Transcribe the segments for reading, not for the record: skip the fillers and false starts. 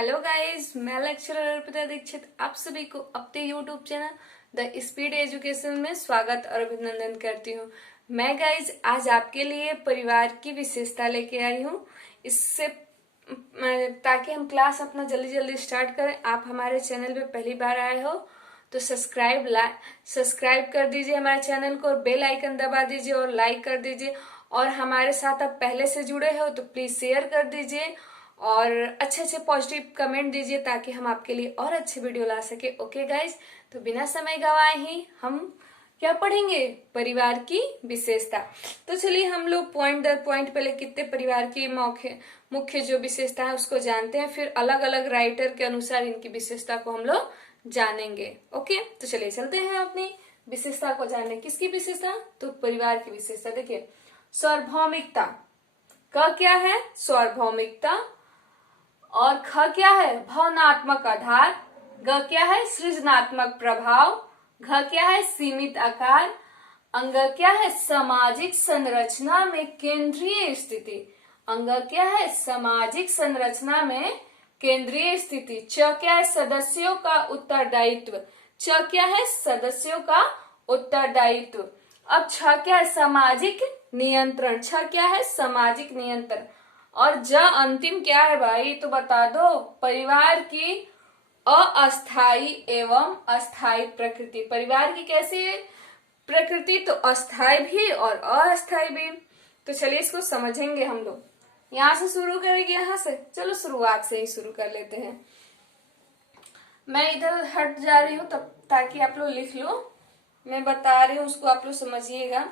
Hello guys, मैं lecturer Arpita Dixit आप सभी को अपने YouTube channel the speed education में स्वागत और अभिनंदन करती हूँ। मैं गाइस आज आपके लिए परिवार की विशेषता लेके आई हूँ। इससे ताकि हम क्लास अपना जल्दी जल्दी स्टार्ट करें। आप हमारे चैनल पे पहली बार आए हो तो सब्सक्राइब कर दीजिए हमारे चैनल को और बेल आइकन दबा दीजिए और लाइक कर दीजिए। और हमारे साथ आप पहले से जुड़े हो तो प्लीज शेयर कर दीजिए और अच्छे अच्छे पॉजिटिव कमेंट दीजिए ताकि हम आपके लिए और अच्छे वीडियो ला सके। ओके गाइज, तो बिना समय गवाए ही हम क्या पढ़ेंगे, परिवार की विशेषता। तो चलिए हम लोग पॉइंट दर पॉइंट पहले कितने परिवार की मुख्य जो विशेषता है उसको जानते हैं, फिर अलग अलग राइटर के अनुसार इनकी विशेषता को हम लोग जानेंगे। ओके, तो चलिए चलते हैं अपनी विशेषता को जानने। किसकी विशेषता? तो परिवार की विशेषता। देखिए, सार्वभौमिकता का क्या है? सार्वभौमिकता। और ख क्या है? भावनात्मक आधार। ग क्या है? सृजनात्मक प्रभाव। घ क्या है? सीमित आकार। अंग क्या है? सामाजिक संरचना में केंद्रीय स्थिति। अंग क्या है? सामाजिक संरचना में केंद्रीय स्थिति। च क्या है? सदस्यों का उत्तरदायित्व। च क्या है? सदस्यों का उत्तरदायित्व। अब छ क्या है? सामाजिक नियंत्रण। छ क्या है? सामाजिक नियंत्रण। और ज अंतिम क्या है भाई? तो बता दो। परिवार की अस्थायी एवं अस्थायी प्रकृति। परिवार की कैसी प्रकृति? तो अस्थायी भी और अस्थायी भी। तो चलिए इसको समझेंगे हम लोग। यहाँ से शुरू करेंगे, यहाँ से। चलो शुरुआत से ही शुरू कर लेते हैं। मैं इधर हट जा रही हूँ तब ताकि आप लोग लिख लो। मैं बता रही हूँ उसको आप लोग समझिएगा।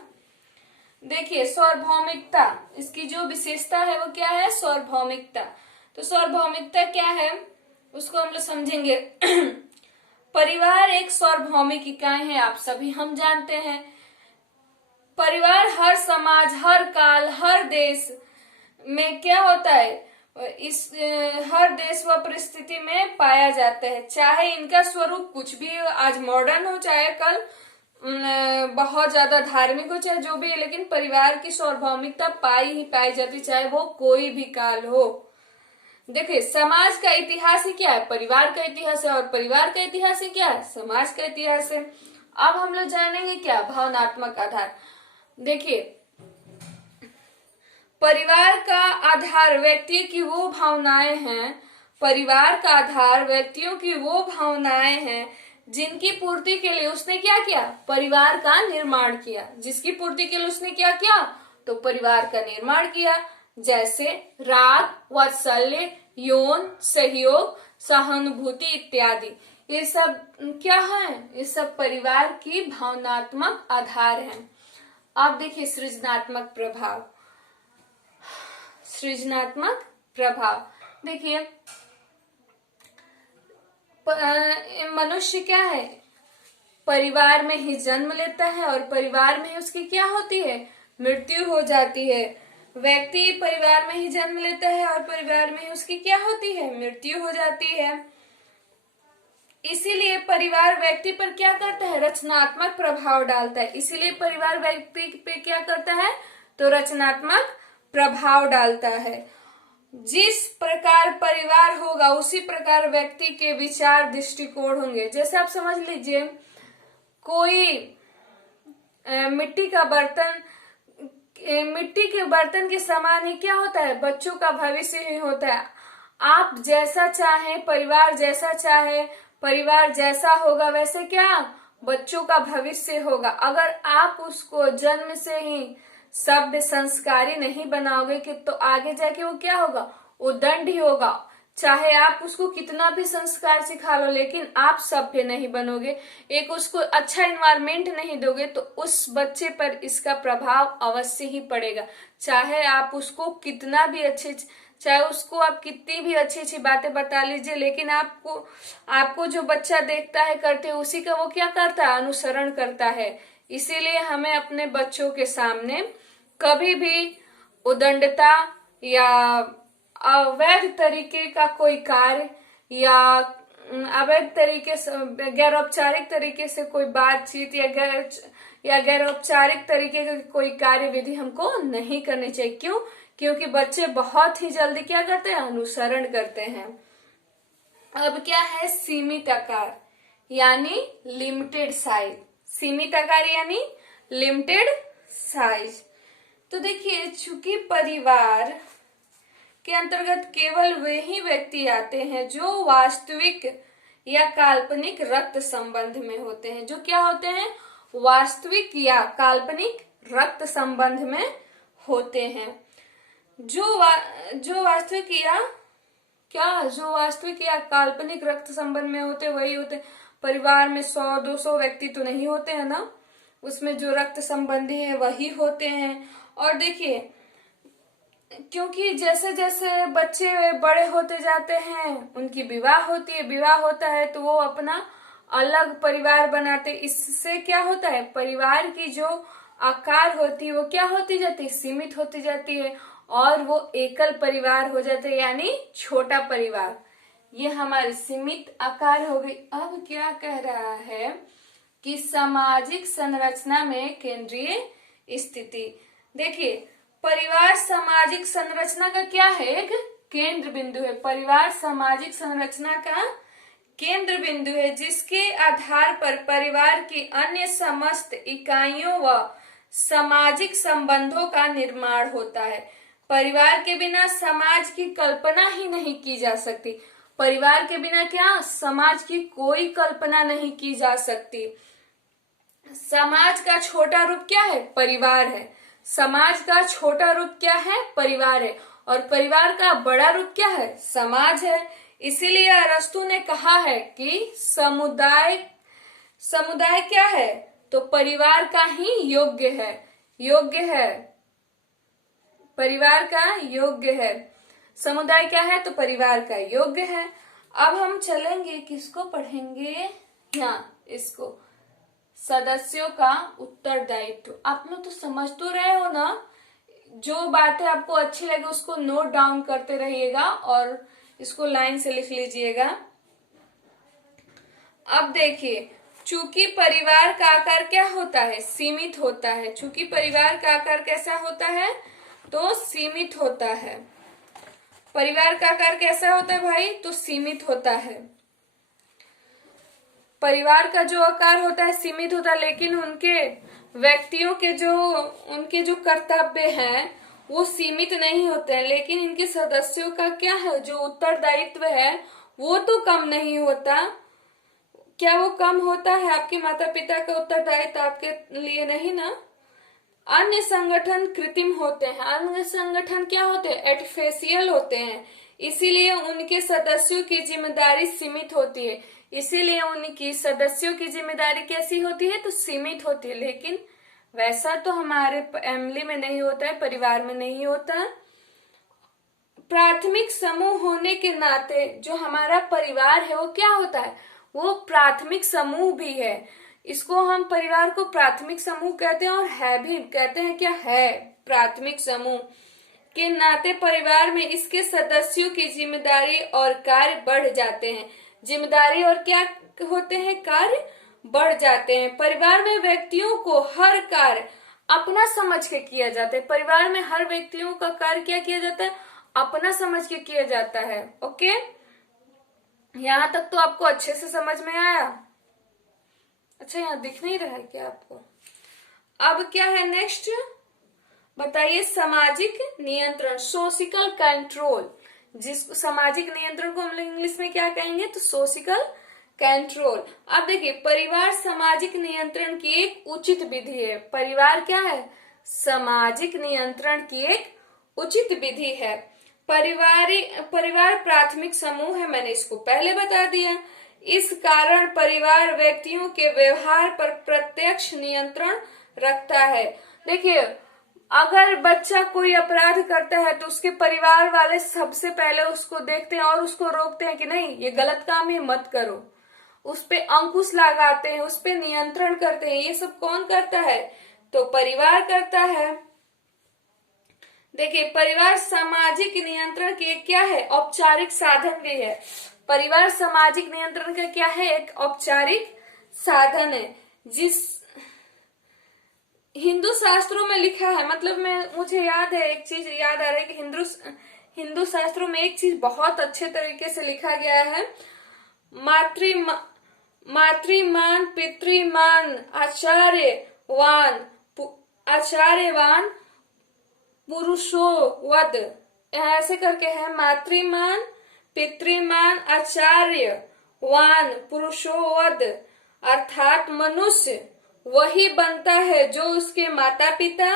देखिए, सार्वभौमिकता, इसकी जो विशेषता है वो क्या है? सार्वभौमिकता। तो सार्वभौमिकता क्या है उसको हम लोग समझेंगे। परिवार एक सार्वभौमिक इकाई है, आप सभी हम जानते हैं। परिवार हर समाज, हर काल, हर देश में क्या होता है, इस हर देश व परिस्थिति में पाया जाता है। चाहे इनका स्वरूप कुछ भी आज मॉडर्न हो, चाहे कल बहुत ज्यादा धार्मिक हो, चाहे जो भी है, लेकिन परिवार की सार्वभौमिकता पाई ही पाई जाती, चाहे वो कोई भी काल हो। देखिए, समाज का इतिहास ही क्या है? परिवार का इतिहास है। और परिवार का इतिहास ही क्या है? समाज का इतिहास है। अब हम लोग जानेंगे क्या? भावनात्मक आधार। देखिए, परिवार का आधार व्यक्ति की वो भावनाएं हैं। परिवार का आधार व्यक्तियों की वो भावनाएं हैं जिनकी पूर्ति के लिए उसने क्या किया? परिवार का निर्माण किया। जिसकी पूर्ति के लिए उसने क्या किया? तो परिवार का निर्माण किया। जैसे राग, वात्सल्य, यौन सहयोग, सहानुभूति इत्यादि। ये सब क्या है? ये सब परिवार की भावनात्मक आधार हैं। अब देखिए, सृजनात्मक प्रभाव। सृजनात्मक प्रभाव देखिए, मनुष्य क्या है? परिवार में ही जन्म लेता है और परिवार में ही उसकी क्या होती है? मृत्यु हो जाती है। व्यक्ति परिवार में ही जन्म लेता है और परिवार में ही उसकी क्या होती है? मृत्यु हो जाती है। इसीलिए परिवार व्यक्ति पर क्या करता है? रचनात्मक प्रभाव डालता है। इसीलिए परिवार व्यक्ति पे क्या करता है? तो रचनात्मक प्रभाव डालता है। जिस प्रकार परिवार होगा उसी प्रकार व्यक्ति के विचार दृष्टिकोण होंगे। जैसे आप समझ लीजिए, कोई मिट्टी के बर्तन के समान ही क्या होता है? बच्चों का भविष्य ही होता है। आप जैसा चाहें, परिवार जैसा चाहे, परिवार जैसा होगा वैसे क्या? बच्चों का भविष्य होगा। अगर आप उसको जन्म से ही सभ्य संस्कारी नहीं बनाओगे कि तो आगे जाके वो क्या होगा? उद्दंड ही होगा। चाहे आप उसको कितना भी संस्कार सिखा लो, लेकिन आप सभ्य नहीं बनोगे, एक उसको अच्छा एनवायरमेंट नहीं दोगे तो उस बच्चे पर इसका प्रभाव अवश्य ही पड़ेगा। चाहे आप उसको कितना भी चाहे उसको आप कितनी भी अच्छी अच्छी बातें बता लीजिए, लेकिन आपको जो बच्चा देखता है, करते उसी का वो क्या करता है? अनुसरण करता है। इसीलिए हमें अपने बच्चों के सामने कभी भी उदंडता या अवैध तरीके का कोई कार्य या अवैध तरीके से, गैर औपचारिक तरीके से कोई बातचीत या गैर औपचारिक तरीके का कोई कार्य विधि हमको नहीं करनी चाहिए। क्यों? क्योंकि बच्चे बहुत ही जल्दी क्या करते हैं? अनुसरण करते हैं। अब क्या है, सीमित आकार यानी लिमिटेड साइज। सीमित आकार यानी लिमिटेड साइज। तो देखिए, चूंकि परिवार के अंतर्गत केवल वे ही व्यक्ति आते हैं जो वास्तविक या काल्पनिक रक्त संबंध में होते हैं। जो क्या होते हैं, वास्तविक या काल्पनिक रक्त संबंध में होते हैं। जो वास्तविक या काल्पनिक रक्त संबंध में होते वही होते। परिवार में 100-200 व्यक्ति तो नहीं होते हैं ना, उसमें जो रक्त संबंधी है वही होते हैं। और देखिए, क्योंकि जैसे जैसे बच्चे बड़े होते जाते हैं उनकी विवाह होती है, विवाह होता है तो वो अपना अलग परिवार बनाते। इससे क्या होता है, परिवार की जो आकार होती है वो क्या होती जाती है, सीमित होती जाती है और वो एकल परिवार हो जाते हैं, यानी छोटा परिवार। ये हमारी सीमित आकार हो गई। अब क्या कह रहा है कि सामाजिक संरचना में केंद्रीय स्थिति। देखिए, परिवार सामाजिक संरचना का क्या है, एक केंद्र बिंदु है। परिवार सामाजिक संरचना का केंद्र बिंदु है जिसके आधार पर परिवार की अन्य समस्त इकाइयों व सामाजिक संबंधों का निर्माण होता है। परिवार के बिना समाज की कल्पना ही नहीं की जा सकती। परिवार के बिना क्या, समाज की कोई कल्पना नहीं की जा सकती। समाज का छोटा रूप क्या है, परिवार है। समाज का छोटा रूप क्या है, परिवार है। और परिवार का बड़ा रूप क्या है, समाज है। इसीलिए अरस्तु ने कहा है कि समुदाय क्या है, तो परिवार का ही योग्य है। परिवार का योग्य है। समुदाय क्या है, तो परिवार का योग्य है। अब हम चलेंगे, किसको पढ़ेंगे, यहाँ इसको, सदस्यों का उत्तरदायित्व। आप लोग तो समझ तो रहे हो ना, जो बातें आपको अच्छी लगे उसको नोट डाउन करते रहिएगा और इसको लाइन से लिख लीजिएगा। अब देखिए, चूंकि परिवार का आकार क्या होता है, सीमित होता है। चूंकि परिवार का आकार कैसा होता है, तो सीमित होता है। परिवार का आकार कैसा होता है भाई, तो सीमित होता है। परिवार का जो आकार होता है सीमित होता है, लेकिन उनके व्यक्तियों के उनके जो कर्तव्य हैं वो सीमित नहीं होते हैं। लेकिन इनके सदस्यों का क्या है, जो उत्तरदायित्व है वो तो कम नहीं होता। क्या वो कम होता है, आपके माता पिता का उत्तरदायित्व आपके लिए नहीं ना। अन्य संगठन कृत्रिम होते हैं। अन्य संगठन क्या होते हैं, आर्टिफिशियल होते हैं। इसीलिए उनके सदस्यों की जिम्मेदारी सीमित होती है। इसीलिए उनकी सदस्यों की जिम्मेदारी कैसी होती है, तो सीमित होती है। लेकिन वैसा तो हमारे फैमिली में नहीं होता है, परिवार में नहीं होता। प्राथमिक समूह होने के नाते जो हमारा परिवार है वो क्या होता है, वो प्राथमिक समूह भी है। इसको हम परिवार को प्राथमिक समूह कहते हैं और है भी, कहते हैं क्या है, प्राथमिक समूह के नाते परिवार में इसके सदस्यों की जिम्मेदारी और कार्य बढ़ जाते हैं। जिम्मेदारी और क्या होते हैं, कार्य बढ़ जाते हैं। परिवार में व्यक्तियों को हर कार्य अपना समझ के किया जाता है। परिवार में हर व्यक्तियों का कार्य क्या किया जाता है, अपना समझ के किया जाता है। ओके, यहाँ तक तो आपको अच्छे से समझ में आया। अच्छा, यहाँ दिख नहीं रहा है क्या आपको। अब क्या है नेक्स्ट, बताइए, सामाजिक नियंत्रण, सोशियल कंट्रोल। जिस सामाजिक नियंत्रण को हम इंग्लिश में क्या कहेंगे, तो सोशियल कंट्रोल। अब देखिए, परिवार सामाजिक नियंत्रण की एक उचित विधि है। परिवार क्या है, सामाजिक नियंत्रण की एक उचित विधि है। परिवार प्राथमिक समूह है, मैंने इसको पहले बता दिया। इस कारण परिवार व्यक्तियों के व्यवहार पर प्रत्यक्ष नियंत्रण रखता है। देखिए, अगर बच्चा कोई अपराध करता है तो उसके परिवार वाले सबसे पहले उसको देखते हैं और उसको रोकते हैं कि नहीं, ये गलत काम है, मत करो। उस पे अंकुश लगाते हैं, उस पे नियंत्रण करते हैं। ये सब कौन करता है, तो परिवार करता है। देखिए, परिवार सामाजिक नियंत्रण के क्या है, औपचारिक साधन भी है। परिवार सामाजिक नियंत्रण का क्या है, एक औपचारिक साधन है। जिस हिंदू शास्त्रों में लिखा है, मतलब मुझे याद है, एक चीज याद आ रही है कि हिंदू शास्त्रों में एक चीज बहुत अच्छे तरीके से लिखा गया है। मातृमान, पितृमान, आचार्यवान पुरुषोवद, ऐसे करके है। मातृमान, पितृमान, आचार्यवान पुरुषोवद, अर्थात मनुष्य वही बनता है जो उसके माता पिता,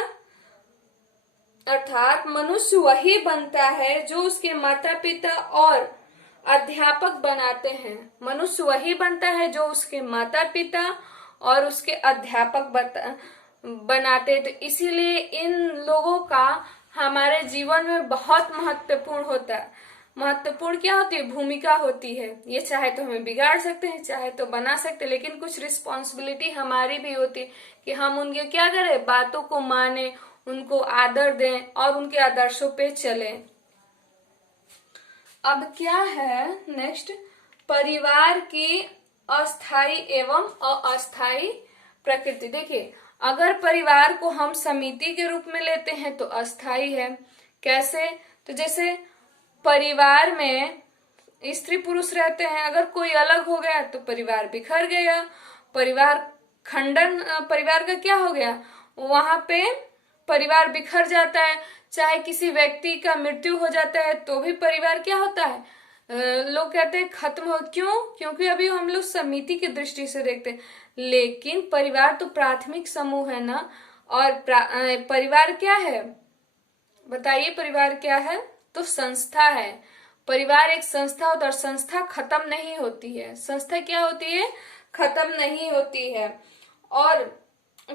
अर्थात मनुष्य वही बनता है जो उसके माता पिता और अध्यापक बनाते हैं। मनुष्य वही बनता है जो उसके माता पिता और उसके अध्यापक बनाते हैं। तो इसीलिए इन लोगों का हमारे जीवन में बहुत महत्वपूर्ण क्या होती है, भूमिका होती है। ये चाहे तो हमें बिगाड़ सकते हैं, चाहे तो बना सकते हैं, लेकिन कुछ रिस्पॉन्सिबिलिटी हमारी भी होती है कि हम उनके क्या करें, बातों को माने, उनको आदर दें और उनके आदर्शों पे चलें। अब क्या है नेक्स्ट, परिवार की अस्थायी एवं अस्थायी प्रकृति। देखिए, अगर परिवार को हम समिति के रूप में लेते हैं तो अस्थायी है। कैसे? तो जैसे परिवार में स्त्री पुरुष रहते हैं, अगर कोई अलग हो गया तो परिवार बिखर गया, परिवार का क्या हो गया, वहां पे परिवार बिखर जाता है। चाहे किसी व्यक्ति का मृत्यु हो जाता है तो भी परिवार क्या होता है, लोग कहते हैं खत्म हो। क्यों? क्योंकि अभी हम लोग समिति की दृष्टि से देखते हैं, लेकिन परिवार तो प्राथमिक समूह है ना। और परिवार क्या है, बताइए, परिवार क्या है? तो संस्था है। परिवार एक संस्था होता है और संस्था खत्म नहीं होती है। संस्था क्या होती है, खत्म नहीं होती है। और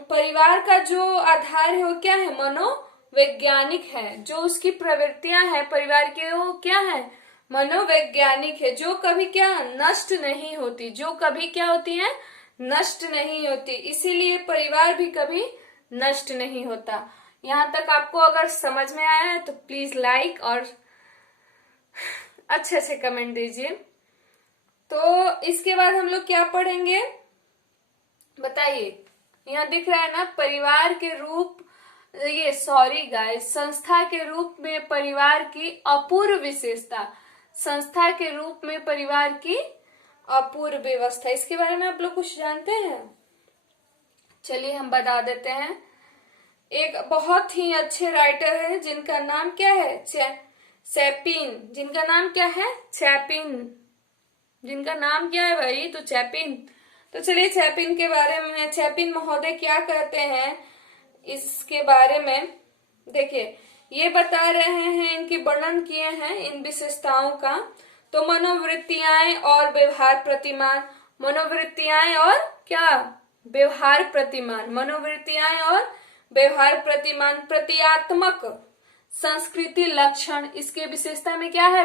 परिवार का जो आधार है वो क्या है, मनोवैज्ञानिक है। जो उसकी प्रवृत्तियां हैं परिवार के, वो क्या है, मनोवैज्ञानिक है, जो कभी क्या नष्ट नहीं होती, जो कभी क्या होती है, नष्ट नहीं होती। इसीलिए परिवार भी कभी नष्ट नहीं होता। यहाँ तक आपको अगर समझ में आया है तो प्लीज लाइक और अच्छे से कमेंट दीजिए। तो इसके बाद हम लोग क्या पढ़ेंगे, बताइए। यहाँ दिख रहा है ना, परिवार के रूप, ये सॉरी गाइस, संस्था के रूप में परिवार की अपूर्व विशेषता, संस्था के रूप में परिवार की अपूर्व व्यवस्था। इसके बारे में आप लोग कुछ जानते हैं? चलिए हम बता देते हैं। एक बहुत ही अच्छे राइटर है जिनका नाम क्या है, चैपिन। जिनका नाम क्या है, चैपिन। जिनका नाम क्या है भाई, तो चैपिन। तो चलिए चैपिन के बारे में, चैपिन महोदय क्या कहते हैं इसके बारे में देखिए। ये बता रहे हैं, इनकी वर्णन किए हैं इन विशेषताओं का। तो मनोवृत्तियां और व्यवहार प्रतिमान, मनोवृत्तियां और क्या, व्यवहार प्रतिमान, मनोवृत्तियां और व्यवहार प्रतिमान, प्रतीकात्मक संस्कृति लक्षण। इसके विशेषता में क्या है,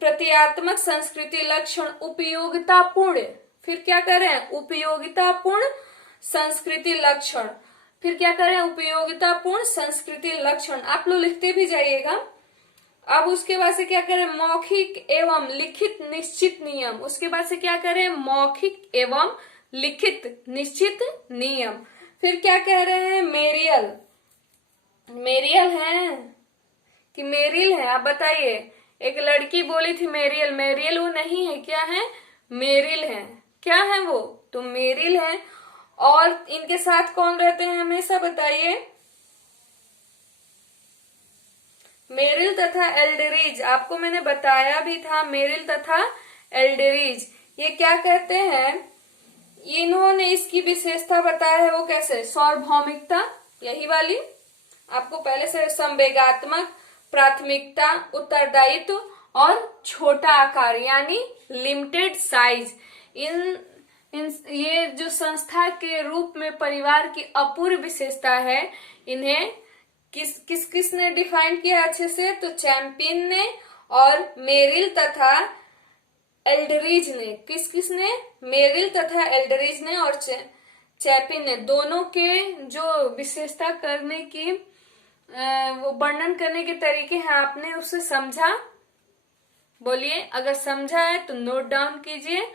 प्रतीकात्मक संस्कृति लक्षण, उपयोगितापूर्ण, फिर क्या करें, उपयोगितापूर्ण संस्कृति लक्षण, फिर क्या करें, उपयोगितापूर्ण संस्कृति लक्षण। आप लोग लिखते भी जाइएगा। अब उसके बाद से क्या करें, मौखिक एवं लिखित निश्चित नियम। उसके बाद से क्या करें, मौखिक एवं लिखित निश्चित नियम। फिर क्या कह रहे हैं, मेरियल, मेरियल है कि मेरिल है, आप बताइए। एक लड़की बोली थी मेरियल, मेरियल वो नहीं है, क्या है, मेरिल है। क्या है वो, तो मेरिल है। और इनके साथ कौन रहते हैं हमेशा, बताइए। मेरिल तथा एल्डरिज, आपको मैंने बताया भी था, मेरिल तथा एल्डरिज ये क्या कहते हैं, इन्होंने इसकी विशेषता बताया है। वो कैसे, सार्वभौमिकता, यही वाली आपको पहले से, संवेगात्मक, प्राथमिकता, उत्तरदायित्व और छोटा आकार यानी लिमिटेड साइज। ये जो संस्था के रूप में परिवार की अपूर्व विशेषता है, इन्हें किसने डिफाइन किया अच्छे से, तो चैंपियन ने और मेरिल तथा एल्डरिज ने। किसने, मेरिल तथा एल्डरिज ने और चैपिन ने। दोनों के जो विशेषता करने की, वो वर्णन करने के तरीके हैं, आपने उसे समझा, बोलिए। अगर समझा है तो नोट डाउन कीजिए,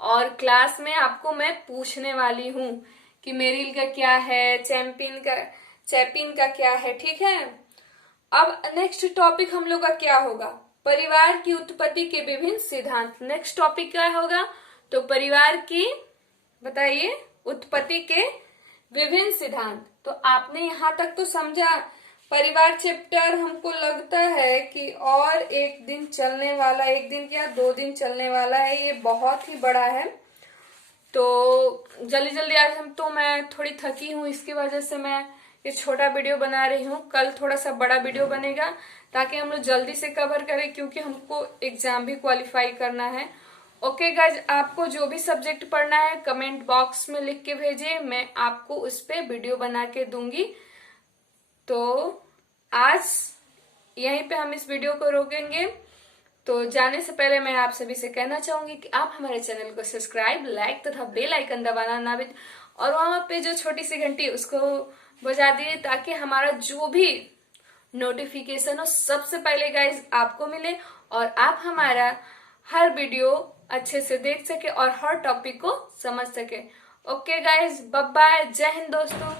और क्लास में आपको मैं पूछने वाली हूँ कि मेरिल का क्या है, चैपिन का क्या है, ठीक है। अब नेक्स्ट टॉपिक हम लोग का क्या होगा, परिवार की उत्पत्ति के विभिन्न सिद्धांत। नेक्स्ट टॉपिक क्या होगा? तो परिवार की, बताइए, उत्पत्ति के विभिन्न सिद्धांत। तो आपने यहाँ तक तो समझा। परिवार चैप्टर हमको लगता है कि और एक दिन चलने वाला, एक दिन क्या 2 दिन चलने वाला है, ये बहुत ही बड़ा है। तो जल्दी जल्दी आज मैं थोड़ी थकी हूँ, इसकी वजह से मैं ये छोटा वीडियो बना रही हूँ। कल थोड़ा सा बड़ा वीडियो बनेगा ताकि हम लोग जल्दी से कवर करें, क्योंकि हमको एग्जाम भी क्वालिफाई करना है। ओके गाइज, आपको जो भी सब्जेक्ट पढ़ना है कमेंट बॉक्स में लिख के भेजिए, मैं आपको उस पे वीडियो बना के दूंगी। तो आज यहीं पे हम इस वीडियो को रोकेंगे। तो जाने से पहले मैं आप सभी से कहना चाहूंगी कि आप हमारे चैनल को सब्सक्राइब, लाइक तथा बेल आइकन दबाना ना भी, और वहां पे जो छोटी सी घंटी उसको बजा दिए ताकि हमारा जो भी नोटिफिकेशन हो सबसे पहले गाइज आपको मिले और आप हमारा हर वीडियो अच्छे से देख सके और हर टॉपिक को समझ सके। ओके गाइज, बाय बाय, जय हिंद दोस्तों।